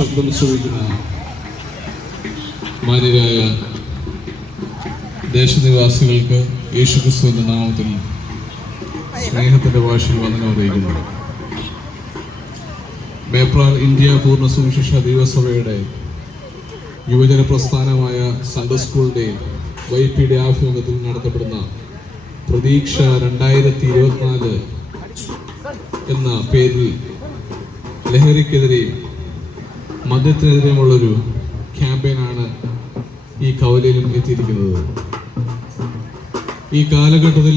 ശബ്ദം മാന്യരായ ദേശനിവാസികൾക്ക് യേശുക്രിസ്തുവിന്റെ നാമത്തിൽ സ്നേഹത്തിന്റെ ഭാഷയിൽ വന്ദനം അറിയിക്കുന്നു. മേപ്രാൽ ഇന്ത്യ പൂർണ സുവിശേഷ ദൈവസഭയുടെ യുവജന പ്രസ്ഥാനമായ സൺഡേ സ്കൂളിന്റെ വൈ പിയുടെ ആഭിമുഖ്യത്തിൽ നടത്തപ്പെടുന്ന പ്രതീക്ഷ രണ്ടായിരത്തി ഇരുപത്തിനാല് എന്ന പേരിൽ ലഹരിക്കെതിരെയും മദ്യത്തിനെതിരെയുമുള്ളൊരു ക്യാമ്പയിനാണ് ഈ കവലയിലും എത്തിയിരിക്കുന്നത്. ഈ കാലഘട്ടത്തിൽ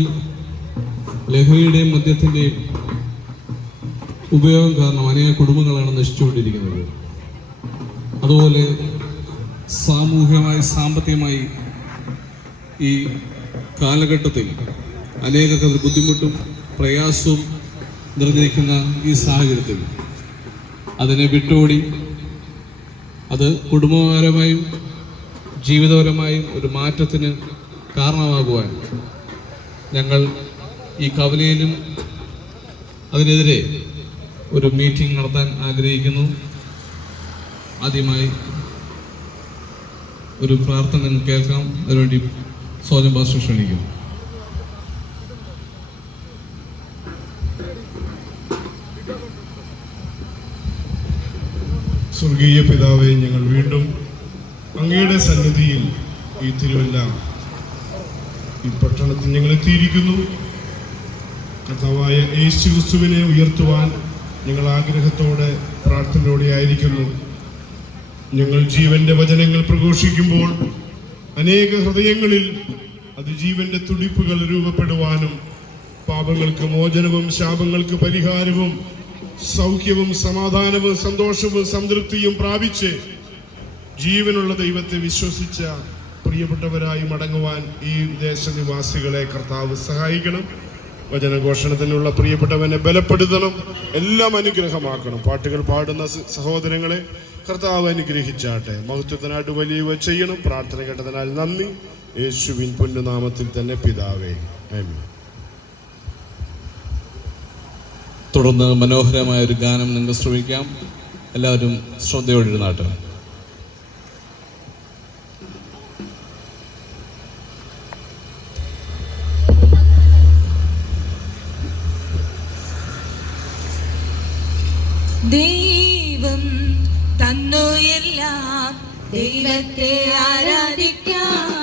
ലഹരിയുടെയും മദ്യത്തിന്റെയും ഉപയോഗം കാരണം അനേക കുടുംബങ്ങളാണ് നശിച്ചുകൊണ്ടിരിക്കുന്നത്. അതുപോലെ സാമൂഹികമായി സാമ്പത്തികമായി ഈ കാലഘട്ടത്തിൽ അനേക ബുദ്ധിമുട്ടും പ്രയാസവും നിറഞ്ഞിരിക്കുന്ന ഈ സാഹചര്യത്തിൽ അതിനെ വിട്ടോടി അത് കുടുംബപരമായും ജീവിതപരമായും ഒരു മാറ്റത്തിന് കാരണമാകുവാൻ ഞങ്ങൾ ഈ കവലയിലും അതിനെതിരെ ഒരു മീറ്റിംഗ് നടത്താൻ ആഗ്രഹിക്കുന്നു. ആദ്യമായി ഒരു പ്രാർത്ഥന കേൾക്കാം. അതിനുവേണ്ടി സോജൻ ഭാഷ ക്ഷണിക്കും സ്വർഗീയ പിതാവെ ഞങ്ങൾ വീണ്ടും അങ്ങയുടെ സന്നിധിയിൽ ഈ തിരുവല്ല ഈ പട്ടണത്തിൽ ഞങ്ങൾ എത്തിയിരിക്കുന്നു. കർത്താവായ യേശു ക്രിസ്തുവിനെ ഉയർത്തുവാൻ ഞങ്ങൾ ആഗ്രഹത്തോടെ പ്രാർത്ഥനയോടെ ആയിരിക്കുന്നു. ഞങ്ങൾ ജീവന്റെ വചനങ്ങൾ പ്രഘോഷിക്കുമ്പോൾ അനേക ഹൃദയങ്ങളിൽ അത് ജീവന്റെ തുടിപ്പുകൾ രൂപപ്പെടുവാനും പാപങ്ങൾക്ക് മോചനവും ശാപങ്ങൾക്ക് പരിഹാരവും സൗഖ്യവും സമാധാനവും സന്തോഷവും സംതൃപ്തിയും പ്രാപിച്ച് ജീവനുള്ള ദൈവത്തെ വിശ്വസിച്ച പ്രിയപ്പെട്ടവരായി മടങ്ങുവാൻ ഈ ദേശനിവാസികളെ കർത്താവ് സഹായിക്കണം. വചനഘോഷണത്തിനുള്ള പ്രിയപ്പെട്ടവനെ ബലപ്പെടുത്തണം. എല്ലാം അനുഗ്രഹമാക്കണം. പാട്ടുകൾ പാടുന്ന സഹോദരങ്ങളെ കർത്താവ് അനുഗ്രഹിച്ചാട്ടെ. മഹത്വത്തിനായിട്ട് വലിയവ ചെയ്യണം. പ്രാർത്ഥന കേട്ടതിനാൽ നന്ദി. യേശുവിൻ പുണ്യനാമത്തിൽ തന്നെ പിതാവേ. ആമേൻ. തുടർന്ന് മനോഹരമായ ഒരു ഗാനം നിങ്ങൾക്ക് ശ്രമിക്കാം. എല്ലാവരും ശ്രദ്ധയോടിരുന്നാട്ടെ ദൈവം തന്നു എല്ലാം ദൈവത്തെ ആരാധിക്കാം.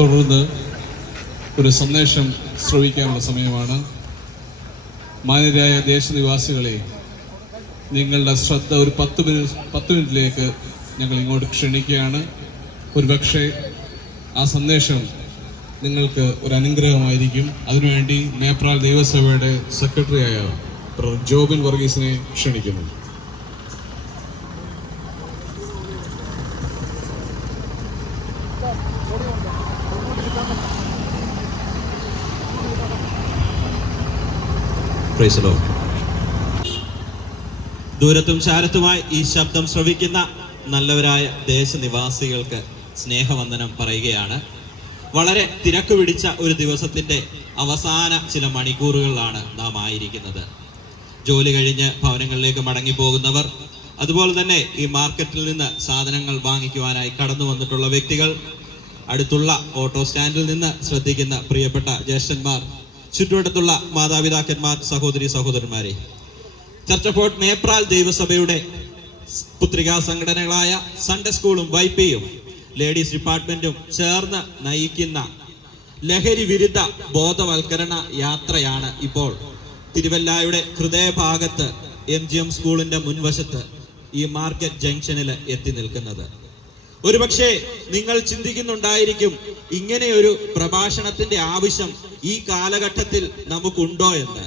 തുടർന്ന് ഒരു സന്ദേശം ശ്രവിക്കാനുള്ള സമയമാണ്. മാന്യരായ ദേശനിവാസികളെ നിങ്ങളുടെ ശ്രദ്ധ ഒരു പത്ത് മിനിറ്റ് പത്ത് മിനിറ്റിലേക്ക് ഞങ്ങൾ ഇങ്ങോട്ട് ക്ഷണിക്കുകയാണ്. ഒരുപക്ഷെ ആ സന്ദേശം നിങ്ങൾക്ക് ഒരു അനുഗ്രഹമായിരിക്കും അതിനുവേണ്ടി നേപ്രാൾ ദൈവസഭയുടെ സെക്രട്ടറിയായ ജോബിൻ വർഗീസിനെ ക്ഷണിക്കുന്നു. Lord. ദൂരത്തും ചാരത്തുമായി ഈ ശബ്ദം ശ്രവിക്കുന്ന നല്ലവരായ ദേശനിവാസികൾക്ക് സ്നേഹവന്ദനം പറയുകയാണ് വളരെ തിരക്ക് പിടിച്ച ഒരു ദിവസത്തിന്റെ അവസാന ചില മണിക്കൂറുകളിലാണ് നാം ആയിരിക്കുന്നത് ജോലി കഴിഞ്ഞ് ഭവനങ്ങളിലേക്ക് മടങ്ങിപ്പോകുന്നവർ അതുപോലെ തന്നെ ഈ മാർക്കറ്റിൽ നിന്ന് സാധനങ്ങൾ വാങ്ങിക്കുവാനായി കടന്നു വന്നിട്ടുള്ള വ്യക്തികൾ അടുത്തുള്ള ഓട്ടോ സ്റ്റാൻഡിൽ നിന്ന് ശ്രദ്ധിക്കുന്ന പ്രിയപ്പെട്ട ജ്യേഷ്ഠന്മാർ ചുറ്റുവട്ടത്തുള്ള മാതാപിതാക്കന്മാർ സഹോദരി സഹോദരന്മാരെ. ചർച്ച് ഗോഡ് മേപ്രാൽ ദൈവസഭയുടെ പുത്രികാ സംഘടനകളായ സൺഡേ സ്കൂളും വൈപ്പിയും ലേഡീസ് ഡിപ്പാർട്ട്മെന്റും ചേർന്ന് നയിക്കുന്ന ലഹരി വിരുദ്ധ ബോധവൽക്കരണ യാത്രയാണ് ഇപ്പോൾ തിരുവല്ലായുടെ ഹൃദയഭാഗത്ത് എം ജി എം സ്കൂളിന്റെ മുൻവശത്ത് ഈ മാർക്കറ്റ് ജംഗ്ഷനിൽ എത്തി നിൽക്കുന്നത്. ഒരുപക്ഷെ നിങ്ങൾ ചിന്തിക്കുന്നുണ്ടായിരിക്കും ഇങ്ങനെയൊരു പ്രഭാഷണത്തിന്റെ ആവശ്യം ഈ കാലഘട്ടത്തിൽ നമുക്കുണ്ടോ എന്ന്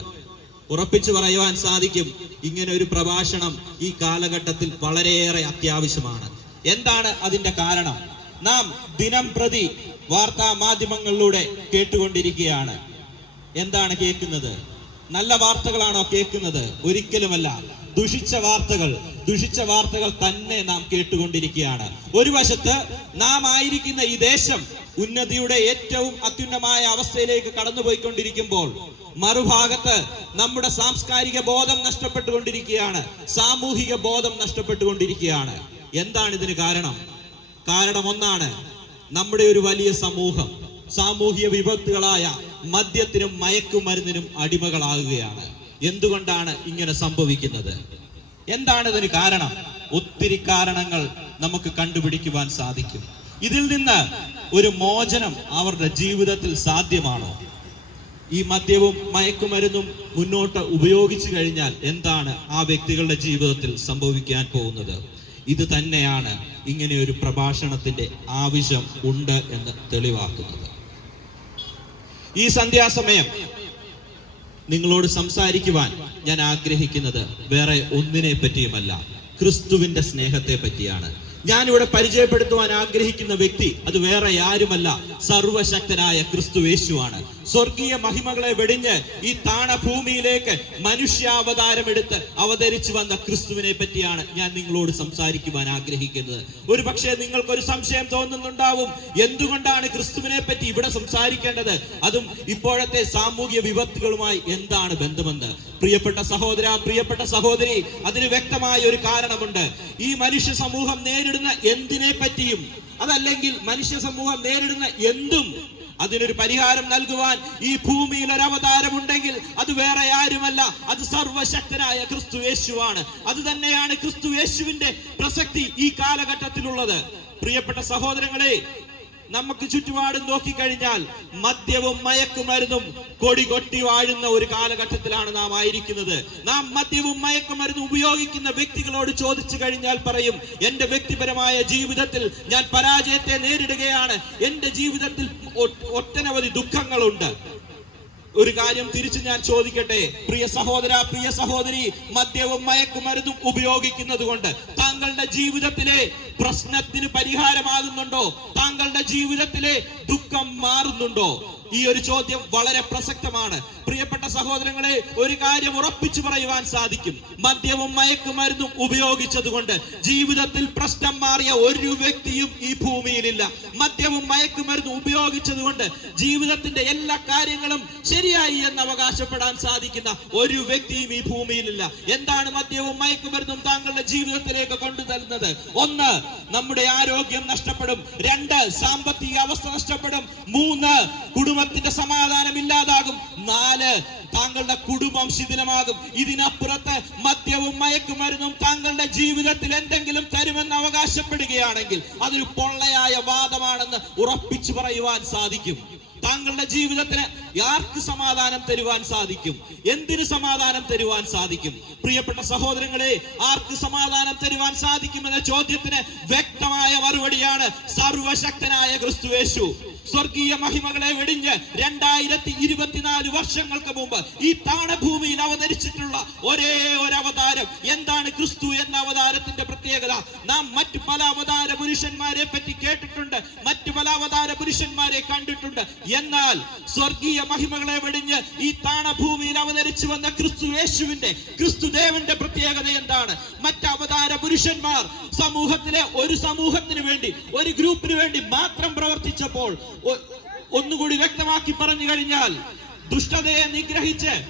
ഉറപ്പിച്ചു പറയുവാൻ സാധിക്കും. ഇങ്ങനെ ഒരു പ്രഭാഷണം ഈ കാലഘട്ടത്തിൽ വളരെയേറെ അത്യാവശ്യമാണ്. എന്താണ് അതിന്റെ കാരണം? നാം ദിനം പ്രതി വാർത്താ മാധ്യമങ്ങളിലൂടെ കേട്ടുകൊണ്ടിരിക്കുകയാണ്. എന്താണ് കേൾക്കുന്നത്? നല്ല വാർത്തകളാണോ കേൾക്കുന്നത്? ഒരിക്കലുമല്ല. ദുഷിച്ച വാർത്തകൾ ദുഷിച്ച വാർത്തകൾ തന്നെ നാം കേട്ടുകൊണ്ടിരിക്കുകയാണ്. ഒരു വശത്ത് നാം ആയിരിക്കുന്ന ഈ ദേശം ഉന്നതിയുടെ ഏറ്റവും അത്യുന്നമായ അവസ്ഥയിലേക്ക് കടന്നുപോയിക്കൊണ്ടിരിക്കുമ്പോൾ മറുഭാഗത്ത് നമ്മുടെ സാംസ്കാരിക ബോധം നഷ്ടപ്പെട്ടുകൊണ്ടിരിക്കുകയാണ് സാമൂഹിക ബോധം നഷ്ടപ്പെട്ടുകൊണ്ടിരിക്കുകയാണ്. എന്താണ് ഇതിന് കാരണം? കാരണം ഒന്നാണ് നമ്മുടെ ഒരു വലിയ സമൂഹം സാമൂഹിക വിപത്തുകളായ മദ്യത്തിനും മയക്കുമരുന്നിനും അടിമകളാകുകയാണ്. എന്തുകൊണ്ടാണ് ഇങ്ങനെ സംഭവിക്കുന്നത്? എന്താണ് ഇതിന് കാരണം? ഒത്തിരി കാരണങ്ങൾ നമുക്ക് കണ്ടുപിടിക്കുവാൻ സാധിക്കും. ഇതിൽ നിന്ന് ഒരു മോചനം അവരുടെ ജീവിതത്തിൽ സാധ്യമാണോ? ഈ മദ്യവും മയക്കുമരുന്നും മുന്നോട്ട് ഉപയോഗിച്ചു കഴിഞ്ഞാൽ എന്താണ് ആ വ്യക്തികളുടെ ജീവിതത്തിൽ സംഭവിക്കാൻ പോകുന്നത്? ഇത് തന്നെയാണ് ഇങ്ങനെ ഒരു പ്രഭാഷണത്തിന്റെ ആവശ്യം ഉണ്ട് എന്ന് തെളിവാക്കുന്നത്. ഈ സന്ധ്യാസമയം നിങ്ങളോട് സംസാരിക്കുവാൻ ഞാൻ ആഗ്രഹിക്കുന്നത് വേറെ ഒന്നിനെ പറ്റിയുമല്ല ക്രിസ്തുവിന്റെ സ്നേഹത്തെ പറ്റിയാണ്. ഞാനിവിടെ പരിചയപ്പെടുത്തുവാൻ ആഗ്രഹിക്കുന്ന വ്യക്തി അത് വേറെ ആരുമല്ല സർവശക്തനായ ക്രിസ്തു യേശുവാണ്. സ്വർഗീയ മഹിമകളെ വെടിഞ്ഞ് ഈ താണഭൂമിയിലേക്ക് മനുഷ്യാവതാരമെടുത്ത് അവതരിച്ചു വന്ന ക്രിസ്തുവിനെ പറ്റിയാണ് ഞാൻ നിങ്ങളോട് സംസാരിക്കുവാൻ ആഗ്രഹിക്കുന്നത്. ഒരു പക്ഷേ നിങ്ങൾക്കൊരു സംശയം തോന്നുന്നുണ്ടാവും. എന്തുകൊണ്ടാണ് ക്രിസ്തുവിനെ പറ്റി ഇവിടെ സംസാരിക്കേണ്ടത്? അതും ഇപ്പോഴത്തെ സാമൂഹ്യ വിപത്തുകളുമായി എന്താണ് ബന്ധമെന്ന്? പ്രിയപ്പെട്ട സഹോദര പ്രിയപ്പെട്ട സഹോദരി അതിന് വ്യക്തമായ ഒരു കാരണമുണ്ട്. ഈ മനുഷ്യ സമൂഹം നേരിടുന്ന എന്തിനെ പറ്റിയും അതല്ലെങ്കിൽ മനുഷ്യ സമൂഹം നേരിടുന്ന എന്തും അതിനൊരു പരിഹാരം നൽകുവാൻ ഈ ഭൂമിയിൽ ഒരു അവതാരം ഉണ്ടെങ്കിൽ അത് വേറെ ആരുമല്ല അത് സർവശക്തനായ ക്രിസ്തു യേശുവാണ്. അത് തന്നെയാണ് ക്രിസ്തു യേശുവിന്റെ പ്രസക്തി ഈ കാലഘട്ടത്തിലുള്ളത്. പ്രിയപ്പെട്ട സഹോദരങ്ങളെ നമുക്ക് ചുറ്റുപാടും നോക്കിക്കഴിഞ്ഞാൽ മദ്യവും മയക്കുമരുന്നും കൊടി കൊട്ടി വാഴുന്ന ഒരു കാലഘട്ടത്തിലാണ് നാം ആയിരിക്കുന്നത്. നാം മദ്യവും മയക്കുമരുന്നും ഉപയോഗിക്കുന്ന വ്യക്തികളോട് ചോദിച്ചു കഴിഞ്ഞാൽ പറയും എന്റെ വ്യക്തിപരമായ ജീവിതത്തിൽ ഞാൻ പരാജയത്തെ നേരിടുകയാണ്. എന്റെ ജീവിതത്തിൽ ഒട്ടനവധി ദുഃഖങ്ങളുണ്ട്. ഒരു കാര്യം തിരിച്ചു ഞാൻ ചോദിക്കട്ടെ? പ്രിയ സഹോദര പ്രിയ സഹോദരി മദ്യവും മയക്കുമരുന്നും ഉപയോഗിക്കുന്നത് കൊണ്ട് താങ്കളുടെ ജീവിതത്തിലെ പ്രശ്നത്തിന് പരിഹാരമാകുന്നുണ്ടോ? താങ്കളുടെ ജീവിതത്തിലെ ദുഃഖം മാറുന്നുണ്ടോ? ഈ ഒരു ചോദ്യം വളരെ പ്രസക്തമാണ്. പ്രിയപ്പെട്ട സഹോദരങ്ങളെ ഒരു കാര്യം ഉറപ്പിച്ചു പറയുവാൻ സാധിക്കും. മദ്യവും മയക്കുമരുന്നും ഉപയോഗിച്ചതുകൊണ്ട് ജീവിതത്തിൽ പ്രശ്നം മാറിയ ഒരു വ്യക്തിയും ഈ ഭൂമിയിലില്ല. മദ്യവും മയക്കുമരുന്നും ഉപയോഗിച്ചതുകൊണ്ട് ജീവിതത്തിന്റെ എല്ലാ കാര്യങ്ങളും ശരിയായി എന്ന് അവകാശപ്പെടാൻ സാധിക്കുന്ന ഒരു വ്യക്തിയും ഈ ഭൂമിയിലില്ല. എന്താണ് മദ്യവും മയക്കുമരുന്നും താങ്കളുടെ ജീവിതത്തിലേക്ക് കൊണ്ടുതരുന്നത്? ഒന്ന് നമ്മുടെ ആരോഗ്യം നഷ്ടപ്പെടും. രണ്ട് സാമ്പത്തിക അവസ്ഥ നഷ്ടപ്പെടും. മൂന്ന് കുടുംബ കുടുംബത്തിന്റെ സമാധാനം ഇല്ലാതാകും. നാല് താങ്കളുടെ കുടുംബം ശിഥിലമാകും. ഇതിനപ്പുറത്ത് മദ്യവും മയക്കുമരുന്നും താങ്കളുടെ ജീവിതത്തിൽ എന്തെങ്കിലും തരുമെന്ന് അവകാശപ്പെടുകയാണെങ്കിൽ അതൊരു പൊള്ളയായ വാദമാണെന്ന് ഉറപ്പിച്ചു പറയുവാൻ സാധിക്കും. താങ്കളുടെ ജീവിതത്തിന് ആർക്ക് സമാധാനം തരുവാൻ സാധിക്കും? എന്തിനു സമാധാനം തരുവാൻ സാധിക്കും? പ്രിയപ്പെട്ട സഹോദരങ്ങളെ ആർക്ക് സമാധാനം തരുവാൻ സാധിക്കും എന്ന ചോദ്യത്തിന് വ്യക്തമായ മറുപടിയാണ് സർവശക്തനായ ക്രിസ്തുവേശു സ്വർഗീയ മഹിമകളെ വെടിഞ്ഞ് രണ്ടായിരത്തി ഇരുപത്തിനാല് വർഷങ്ങൾക്ക് മുമ്പ് ഈ താണഭൂമിയിൽ അവതരിച്ചിട്ടുള്ള ഒരേ ഒരു അവതാരം എന്താണ് ക്രിസ്തു എന്ന അവതാരത്തിന്റെ പ്രത്യേകത? നാം മറ്റു പല അവതാര പുരുഷന്മാരെ പറ്റി കേട്ടിട്ടുണ്ട് മറ്റു പല അവതാര പുരുഷന്മാരെ കണ്ടിട്ടുണ്ട്. എന്നാൽ സ്വർഗീയ മഹിമകളെ വെടിഞ്ഞ് ഈ താണഭൂമിയിൽ അവതരിച്ചു വന്ന ക്രിസ്തു യേശുവിന്റെ ക്രിസ്തു ദേവന്റെ പ്രത്യേകത എന്താണ്? മറ്റ് അവതാര പുരുഷന്മാർ സമൂഹത്തിലെ ഒരു സമൂഹത്തിന് വേണ്ടി ഒരു ഗ്രൂപ്പിന് വേണ്ടി മാത്രം പ്രവർത്തിച്ചപ്പോൾ ഒന്നുകൂടി വ്യക്തമാക്കി പറഞ്ഞു കഴിഞ്ഞാൽ ദുഷ്ടതയെ നിഗ്രഹിച്ച്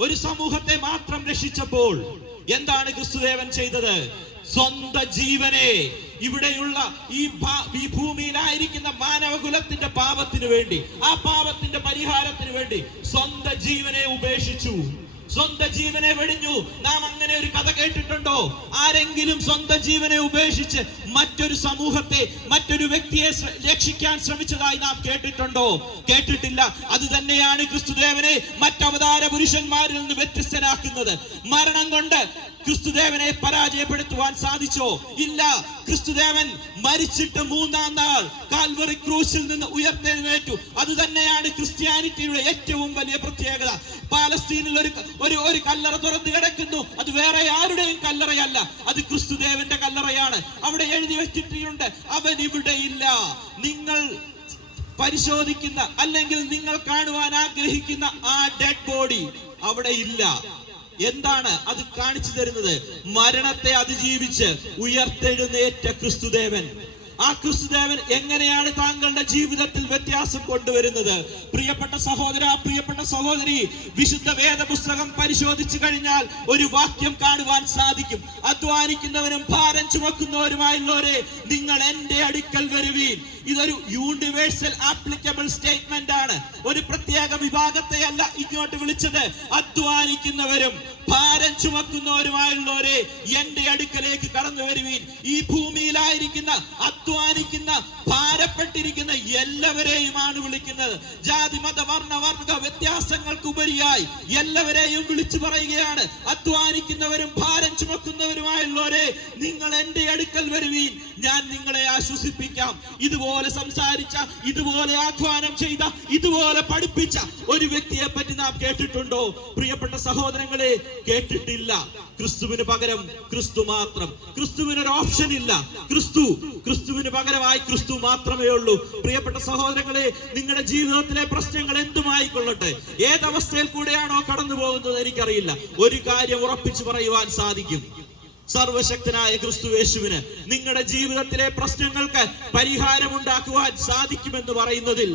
ഒരു സമൂഹത്തെ മാത്രം രക്ഷിച്ചപ്പോൾ എന്താണ് ക്രിസ്തുദേവൻ ചെയ്തത്? സ്വന്ത ജീവനെ ഇവിടെയുള്ള ഈ ഈ ഭൂമിയിലായിരിക്കുന്ന മാനവകുലത്തിന്റെ പാപത്തിനു വേണ്ടി ആ പാപത്തിന്റെ പരിഹാരത്തിന് വേണ്ടി സ്വന്ത ജീവനെ ഉപേക്ഷിച്ചു. സ്വന്ത ജീവനെ വെടിഞ്ഞു. നാം അങ്ങനെ ഒരു കഥ കേട്ടിട്ടുണ്ടോ? ആരെങ്കിലും സ്വന്തം ജീവനെ ഉപേക്ഷിച്ച് മറ്റൊരു സമൂഹത്തെ മറ്റൊരു വ്യക്തിയെ രക്ഷിക്കാൻ ശ്രമിച്ചതായി നാം കേട്ടിട്ടുണ്ടോ? കേട്ടിട്ടില്ല. അത് തന്നെയാണ് ക്രിസ്തുദേവനെ മറ്റവതാര പുരുഷന്മാരിൽ നിന്ന് വ്യത്യസ്തനാക്കുന്നത്. മരണം കൊണ്ട് ക്രിസ്തുദേവനെ പരാജയപ്പെടുത്തുവാൻ സാധിച്ചോ? ഇല്ല. ക്രിസ്തുദേവൻ മരിച്ചിട്ട് മൂന്നാം നാൾ കാൽവറി ക്രൂശിൽ നിന്ന് ഉയർത്തെഴുന്നേറ്റു. അത് തന്നെയാണ് ക്രിസ്ത്യാനിറ്റിയുടെ ഏറ്റവും വലിയ പ്രത്യേകത. പാലസ്തീനിൽ ഒരു ഒരു ഒരു കല്ലറ തുറന്നു കിടക്കുന്നു. അത് വേറെ ആരുടെയും കല്ലറയല്ല. അത് ക്രിസ്തുദേവന്റെ കല്ലറയാണ്. അവിടെ എഴുതി വെച്ചിട്ടുണ്ട് അവൻ ഇവിടെ ഇല്ല. നിങ്ങൾ പരിശോധിക്കുന്ന അല്ലെങ്കിൽ നിങ്ങൾ കാണുവാൻ ആഗ്രഹിക്കുന്ന ആ ഡെഡ് ബോഡി അവിടെ ഇല്ല. എന്താണ് അത് കാണിച്ചു തരുന്നത്? മരണത്തെ അതിജീവിച്ച് ഉയർത്തെഴുന്നേറ്റ ക്രിസ്തുദേവൻ. ആ ക്രിസ്തുദേവൻ എങ്ങനെയാണ് താങ്കളുടെ ജീവിതത്തിൽ വ്യത്യാസം കൊണ്ടുവരുന്നത്? പ്രിയപ്പെട്ട സഹോദര പ്രിയപ്പെട്ട സഹോദരി വിശുദ്ധ വേദപുസ്തകം പരിശോധിച്ചു കഴിഞ്ഞാൽ ഒരു വാക്യം കാണുവാൻ സാധിക്കും. അധ്വാനിക്കുന്നവരും ഭാരം ചുമക്കുന്നവരുമായുള്ളവരെ നിങ്ങൾ എന്റെ അടുക്കൽ വരുവീൻ. ഇതൊരു യൂണിവേഴ്സൽ ആപ്ലിക്കബിൾ സ്റ്റേറ്റ്മെന്റ് ആണ്. ഒരു പ്രത്യേക വിഭാഗത്തെ അല്ല ഇങ്ങോട്ട് വിളിച്ചത്. അധ്വാനിക്കുന്നവരും ഭാരം ചുമക്കുന്നവരുമായുള്ളവരെ എന്റെ അടുക്കലേക്ക് കടന്നു വരുവീൻ. ഈ ഭൂമിയിലായിരിക്കുന്ന അധ്വാനിക്കുന്ന ഭാരപ്പെട്ടിരിക്കുന്ന എല്ലാവരെയുമാണ് വിളിക്കുന്നത്. ജാതി മത വർണ വർഗ വ്യത്യാസങ്ങൾക്ക് ഉപരിയായി എല്ലാവരെയും വിളിച്ചു പറയുകയാണ്. അധ്വാനിക്കുന്നവരും ഭാരം ചുമക്കുന്നവരുമായുള്ളവരെ നിങ്ങൾ എന്റെ അടുക്കൽ വരുവീൻ. ഞാൻ നിങ്ങളെ ആശ്വസിപ്പിക്കാം. ഇതുപോലെ സംസാരിച്ച ഇതുപോലെ ആഹ്വാനം ചെയ്ത ഇതുപോലെ പഠിപ്പിച്ച ഒരു വ്യക്തിയെ പറ്റി നാം കേട്ടിട്ടുണ്ടോ? പ്രിയപ്പെട്ട സഹോദരങ്ങളെ കേട്ടിട്ടില്ല. ക്രിസ്തുവിന് പകരം ക്രിസ്തു മാത്രം. ക്രിസ്തുവിന് ഒരു ഓപ്ഷൻ ഇല്ല. ക്രിസ്തു ക്രിസ്തുവിന് പകരമായി ക്രിസ്തു മാത്രമേ ഉള്ളൂ. പ്രിയപ്പെട്ട സഹോദരങ്ങളെ നിങ്ങളുടെ ജീവിതത്തിലെ പ്രശ്നങ്ങൾ എന്തുമായിക്കൊള്ളട്ടെ? ഏതവസ്ഥയിൽ കൂടെയാണോ കടന്നു പോകുന്നത് എനിക്കറിയില്ല. ഒരു കാര്യം ഉറപ്പിച്ചു പറയുവാൻ സാധിക്കും. സർവശക്തനായ ക്രിസ്തു യേശുവിന് നിങ്ങളുടെ ജീവിതത്തിലെ പ്രശ്നങ്ങൾക്ക് പരിഹാരമുണ്ടാക്കുവാൻ സാധിക്കുമെന്ന് പറയുന്നതിൽ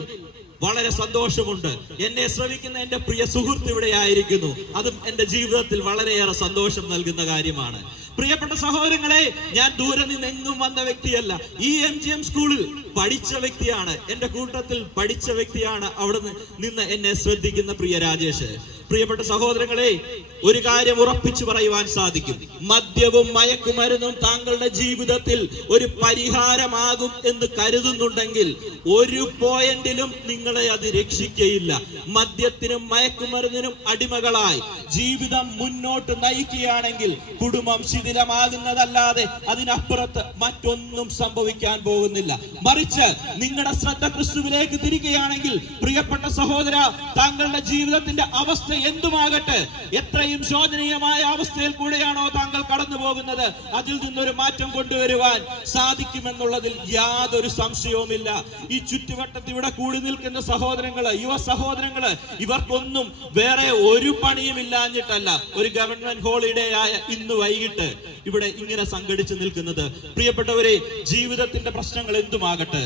വളരെ സന്തോഷമുണ്ട്. എന്നെ ശ്രമിക്കുന്ന എന്റെ പ്രിയ സുഹൃത്ത് ഇവിടെ ആയിരിക്കുന്നു. അതും എന്റെ ജീവിതത്തിൽ വളരെയേറെ സന്തോഷം നൽകുന്ന കാര്യമാണ്. പ്രിയപ്പെട്ട സഹോദരങ്ങളെ ഞാൻ ദൂരെ നിന്ന് എങ്ങും വന്ന വ്യക്തിയല്ല. ഈ എം ജി എം സ്കൂളിൽ പഠിച്ച വ്യക്തിയാണ്. എന്റെ കൂട്ടത്തിൽ പഠിച്ച വ്യക്തിയാണ് അവിടെ നിന്ന് എന്നെ ശ്രദ്ധിക്കുന്ന പ്രിയ രാജേഷ്. പ്രിയപ്പെട്ട സഹോദരങ്ങളെ ഒരു കാര്യം ഉറപ്പിച്ചു പറയുവാൻ സാധിക്കും. മദ്യവും മയക്കുമരുന്നും താങ്കളുടെ ജീവിതത്തിൽ ഒരു പരിഹാരമാകും എന്ന് കരുതുന്നുണ്ടെങ്കിൽ ഒരു പോയിന്റിലും നിങ്ങളെ അത് രക്ഷിക്കയില്ല. മദ്യത്തിനും മയക്കുമരുന്നിനും അടിമകളായി ജീവിതം മുന്നോട്ട് നയിക്കുകയാണെങ്കിൽ കുടുംബം ശിഥിലമാകുന്നതല്ലാതെ അതിനപ്പുറത്ത് മറ്റൊന്നും സംഭവിക്കാൻ പോകുന്നില്ല. മറിച്ച് നിങ്ങളുടെ ശ്രദ്ധ ക്രിസ്തുവിലേക്ക് തിരികെയാണെങ്കിൽ പ്രിയപ്പെട്ട സഹോദര താങ്കളുടെ ജീവിതത്തിന്റെ അവസ്ഥ എന്തുമാകട്ടെ? എത്രയും ശോചനീയമായ അവസ്ഥയിൽ കൂടെയാണോ താങ്കൾ കടന്നു പോകുന്നത്? അതിൽ നിന്നൊരു മാറ്റം കൊണ്ടുവരുവാൻ സാധിക്കുമെന്നുള്ളതിൽ യാതൊരു സംശയവുമില്ല. ഈ ചുറ്റുവട്ടത്തിൽ ഇവിടെ കൂടി നിൽക്കുന്ന സഹോദരങ്ങൾ യുവ സഹോദരങ്ങൾ ഇവർക്കൊന്നും വേറെ ഒരു പണിയും ഇല്ലാഞ്ഞിട്ടല്ല. ഒരു ഗവൺമെന്റ് ഹോളിഡേ ആയ ഇന്ന് വൈകിട്ട് ഇവിടെ ഇങ്ങനെ സംഘടിച്ചു നിൽക്കുന്നത്. പ്രിയപ്പെട്ടവരെ ജീവിതത്തിന്റെ പ്രശ്നങ്ങൾ എന്തുമാകട്ടെ?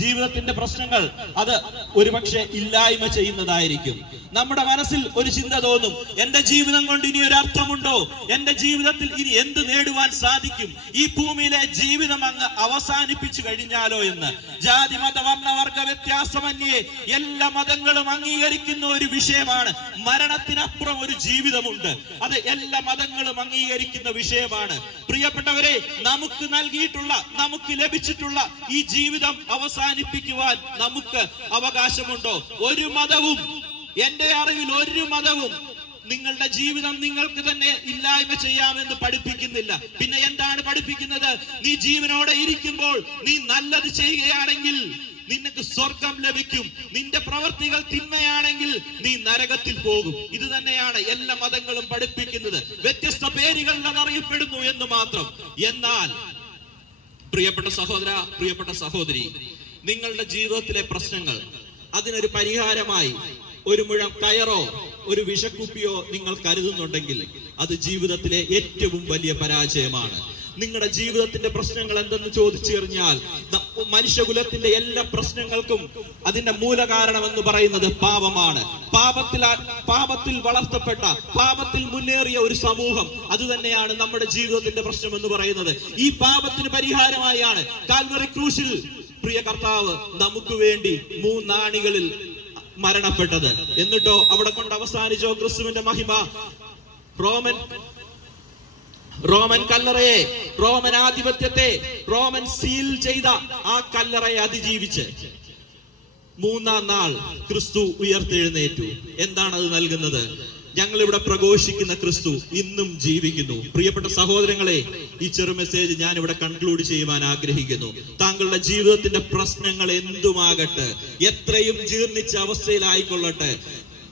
ജീവിതത്തിന്റെ പ്രശ്നങ്ങൾ അത് ഒരുപക്ഷെ ഇല്ലായ്മ ചെയ്യുന്നതായിരിക്കും. നമ്മുടെ മനസ്സിൽ ഒരു ചിന്ത തോന്നും എന്റെ ജീവിതം കൊണ്ട് ഇനി ഒരു അർത്ഥമുണ്ടോ എന്റെ ജീവിതത്തിൽ ഇനി എന്ത് നേടുവാൻ സാധിക്കും? ഈ ഭൂമിയിലെ ജീവിതം അങ്ങ് അവസാനിപ്പിച്ചു കഴിഞ്ഞാലോ എന്ന്. ജാതി മത വർണവർഗ വ്യത്യാസമന്യേ എല്ലാ മതങ്ങളും അംഗീകരിക്കുന്ന ഒരു വിഷയമാണ് മരണത്തിനപ്പുറം ഒരു ജീവിതമുണ്ട്. അത് എല്ലാ മതങ്ങളും അംഗീകരിക്കുന്ന വിഷയമാണ്. പ്രിയപ്പെട്ടവരെ നമുക്ക് നൽകിയിട്ടുള്ള നമുക്ക് ലഭിച്ചിട്ടുള്ള ഈ ജീവിതം അവസാനിപ്പിക്കുവാൻ നമുക്ക് അവകാശമുണ്ടോ? ഒരു മതവും എന്റെ അറിവിൽ ഒരു മതവും നിങ്ങളുടെ ജീവിതം നിങ്ങൾക്ക് തന്നെ ഇല്ലായ്മ ചെയ്യാമെന്ന് പഠിപ്പിക്കുന്നില്ല. പിന്നെ എന്താണ് പഠിപ്പിക്കുന്നത്? നീ ജീവനോടെ ഇരിക്കുമ്പോൾ നീ നല്ലത് ചെയ്യുകയാണെങ്കിൽ നിനക്ക് സ്വർഗം ലഭിക്കും. നിന്റെ പ്രവർത്തികൾ തിന്മയാണെങ്കിൽ നീ നരകത്തിൽ പോകും. ഇത് തന്നെയാണ് എല്ലാ മതങ്ങളും പഠിപ്പിക്കുന്നത്. വ്യത്യസ്ത പേരുകളിൽ അതറിയപ്പെടുന്നു എന്ന് മാത്രം. എന്നാൽ പ്രിയപ്പെട്ട സഹോദര പ്രിയപ്പെട്ട സഹോദരി നിങ്ങളുടെ ജീവിതത്തിലെ പ്രശ്നങ്ങൾ അതിനൊരു പരിഹാരമായി ഒരു മുഴം കയറോ ഒരു വിഷക്കുപ്പിയോ നിങ്ങൾ കരുതുന്നുണ്ടെങ്കിൽ അത് ജീവിതത്തിലെ ഏറ്റവും വലിയ പരാജയമാണ്. നിങ്ങളുടെ ജീവിതത്തിന്റെ പ്രശ്നങ്ങൾ എന്തെന്ന് ചോദിച്ചു കഴിഞ്ഞാൽ മനുഷ്യകുലത്തിന്റെ എല്ലാ പ്രശ്നങ്ങൾക്കും അതിന്റെ മൂലകാരണം എന്ന് പറയുന്നത് പാപമാണ്. പാപത്തിൽ പാപത്തിൽ വളർത്തപ്പെട്ട പാപത്തിൽ മുന്നേറിയ ഒരു സമൂഹം അത് തന്നെയാണ് നമ്മുടെ ജീവിതത്തിന്റെ പ്രശ്നം എന്ന് പറയുന്നത്. ഈ പാപത്തിന് പരിഹാരമായാണ് കാൽവറി ക്രൂശിൽ പ്രിയ കർത്താവ് നമുക്ക് വേണ്ടി മൂന്നാണികളിൽ മരണപ്പെട്ടത്. എന്നിട്ടോ അവിടെ കൊണ്ട് അവസാനിച്ചോ ക്രിസ്തുവിന്റെ മഹിമ. റോമൻ റോമൻ കല്ലറയെ റോമൻ ആധിപത്യത്തെ റോമൻ സീൽ ചെയ്ത ആ കല്ലറയെ അതിജീവിച്ച് മൂന്നാം നാൾ ക്രിസ്തു ഉയർത്തെഴുന്നേറ്റു. എന്താണ് അത് നൽകുന്നത്? ഞങ്ങൾ ഇവിടെ പ്രഘോഷിക്കുന്ന ക്രിസ്തു ഇന്നും ജീവിക്കുന്നു. പ്രിയപ്പെട്ട സഹോദരങ്ങളെ ഈ ചെറു മെസ്സേജ് ഞാൻ ഇവിടെ കൺക്ലൂഡ് ചെയ്യുവാൻ ആഗ്രഹിക്കുന്നു. താങ്കളുടെ ജീവിതത്തിന്റെ പ്രശ്നങ്ങൾ എന്തുമാകട്ടെ എത്രയും ജീർണിച്ച അവസ്ഥയിലായിക്കൊള്ളട്ടെ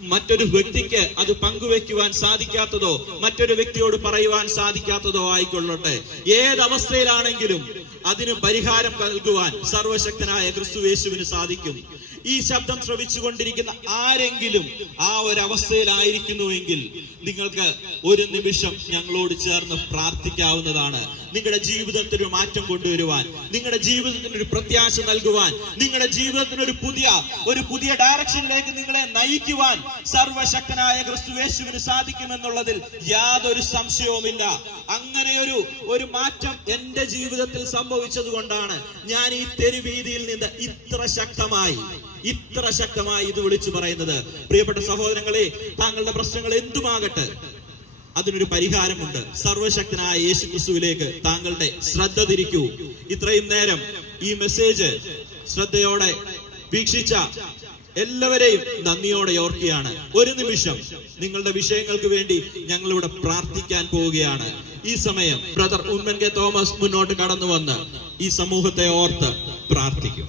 മറ്റൊരു വ്യക്തിക്ക് അത് പങ്കുവെക്കുവാൻ സാധിക്കാത്തതോ മറ്റൊരു വ്യക്തിയോട് പറയുവാൻ സാധിക്കാത്തതോ ആയിക്കൊള്ളട്ടെ. ഏതവസ്ഥയിലാണെങ്കിലും അതിന് പരിഹാരം നൽകുവാൻ സർവശക്തനായ ക്രിസ്തുവേശുവിന് സാധിക്കും. ഈ ശബ്ദം ശ്രവിച്ചുകൊണ്ടിരിക്കുന്ന ആരെങ്കിലും ആ ഒരു അവസ്ഥയിലായിരിക്കുന്നുവെങ്കിൽ നിങ്ങൾക്ക് ഒരു നിമിഷം ഞങ്ങളോട് ചേർന്ന് പ്രാർത്ഥിക്കാവുന്നതാണ്. നിങ്ങളുടെ ജീവിതത്തിന് ഒരു മാറ്റം കൊണ്ടുവരുവാൻ നിങ്ങളുടെ ജീവിതത്തിന് ഒരു പ്രത്യാശ നൽകുവാൻ നിങ്ങളുടെ ജീവിതത്തിന് ഒരു പുതിയ ഒരു പുതിയ ഡയറക്ഷനിലേക്ക് നിങ്ങളെ നയിക്കുവാൻ സർവശക്തനായ ക്രിസ്തുവേശുവിന് സാധിക്കുമെന്നുള്ളതിൽ യാതൊരു സംശയവുമില്ല. അങ്ങനെ ഒരു ഒരു മാറ്റം എന്റെ ജീവിതത്തിൽ സംഭവിച്ചത് കൊണ്ടാണ് ഞാൻ ഈ തെരുവീതിയിൽ നിന്ന് ഇത്ര ശക്തമായി ഇത്ര ശക്തമായി ഇത് വിളിച്ചു പറയുന്നത്. പ്രിയപ്പെട്ട സഹോദരങ്ങളെ താങ്കളുടെ പ്രശ്നങ്ങൾ എന്തുമാകട്ടെ? അതിനൊരു പരിഹാരമുണ്ട്. സർവശക്തനായ യേശു ക്രിസ്തുവിലേക്ക് താങ്കളുടെ ശ്രദ്ധ തിരിക്കൂ. ഇത്രയും നേരം ഈ മെസ്സേജ് ശ്രദ്ധയോടെ വീക്ഷിച്ച എല്ലാവരെയും നന്ദിയോടെ ഓർക്കുകയാണ്. ഒരു നിമിഷം നിങ്ങളുടെ വിഷയങ്ങൾക്ക് വേണ്ടി ഞങ്ങൾ ഇവിടെ പ്രാർത്ഥിക്കാൻ പോവുകയാണ്. ഈ സമയം ബ്രദർ ഉമ്മൻ കെ തോമസ് മുന്നോട്ട് കടന്നു വന്ന് ഈ സമൂഹത്തെ ഓർത്ത് പ്രാർത്ഥിക്കും.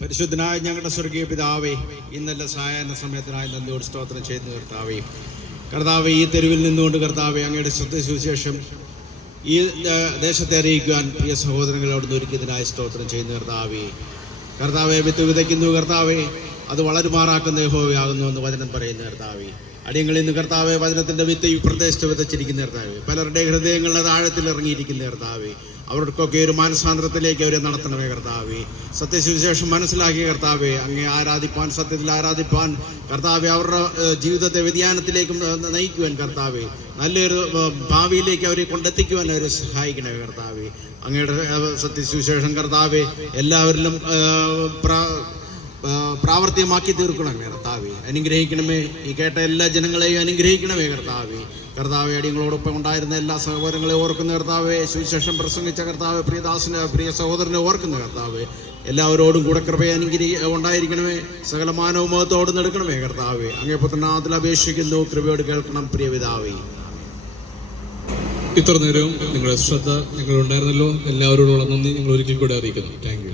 പരിശുദ്ധനായ ഞങ്ങളുടെ സ്വർഗീയ പിതാവേ ഇന്നലെ സായാഹ്ന സമയത്തിനായി നന്ദിയോട് സ്തോത്രം ചെയ്യുന്ന കർത്താവേ കർത്താവെ ഈ തെരുവിൽ നിന്നുകൊണ്ട് കർത്താവ് അങ്ങയുടെ ശ്രദ്ധ സുവിശേഷം ഈ ദേശത്തെ അറിയിക്കുവാൻ പ്രിയ സഹോദരങ്ങളോട് ഒരുക്കിയതിനായി സ്തോത്രം ചെയ്യുന്നു കർത്താവേ. കർത്താവെ വിത്ത് വിതയ്ക്കുന്നു കർത്താവെ. അത് വളരുമാറാക്കുന്ന യഹോവയാകുന്നു എന്ന് വചനം പറയുന്ന കർത്താവെ. അടിയങ്ങളിൽ നിന്ന് കർത്താവെ വചനത്തിന്റെ വിത്ത് ഈ പ്രദേശത്ത് വിതച്ചിരിക്കുന്ന കർത്താവെ. പലരുടെ ഹൃദയങ്ങളുടെ താഴത്തിൽ ഇറങ്ങിയിരിക്കുന്ന കർത്താവെ. അവർക്കൊക്കെ ഒരു മാനസാന്തരത്തിലേക്ക് അവരെ നടത്തണമേ കർത്താവെ. സത്യസുവിശേഷം മനസ്സിലാക്കിയ കർത്താവെ അങ്ങേ ആരാധിപ്പാൻ സത്യത്തിൽ ആരാധിപ്പാൻ കർത്താവെ അവരുടെ ജീവിതത്തെ വ്യതിയാനത്തിലേക്കും നയിക്കുവാൻ കർത്താവെ നല്ലൊരു ഭാവിയിലേക്ക് അവരെ കൊണ്ടെത്തിക്കുവാൻ അവരെ സഹായിക്കണമേ കർത്താവെ. അങ്ങയുടെ സത്യസുവിശേഷം കർത്താവെ എല്ലാവരിലും പ്രാവർത്തികമാക്കി തീർക്കണമേ കർത്താവെ. അനുഗ്രഹിക്കണമേ ഈ കേട്ട എല്ലാ ജനങ്ങളെയും അനുഗ്രഹിക്കണമേ കർത്താവെ. കർത്താവെ അടിയങ്ങളോടൊപ്പം ഉണ്ടായിരുന്ന എല്ലാ സഹോദരങ്ങളെ ഓർക്കുന്ന കർത്താവെ സുവിശേഷം പ്രസംഗിച്ച കർത്താവ് പ്രിയദാസിന് പ്രിയ സഹോദരനെ ഓർക്കുന്ന കർത്താവ് എല്ലാവരോടും കൂടെ കൃപയെ അനുഗ്രഹി ഉണ്ടായിരിക്കണമേ. സകല മാനവും മുഖത്തോട് എടുക്കണമേ കർത്താവെ. അങ്ങേ പുത്രനാഥിൽ അപേക്ഷിക്കുന്നു കൃപയോട് കേൾക്കണം പ്രിയപിതാവേ ഇത്ര നേരവും നിങ്ങളുടെ ശ്രദ്ധ നിങ്ങൾ ഉണ്ടായിരുന്നല്ലോ എല്ലാവരോടുള്ള നന്ദി ഞങ്ങൾ ഒരിക്കൽ കൂടെ അറിയിക്കുന്നു. താങ്ക്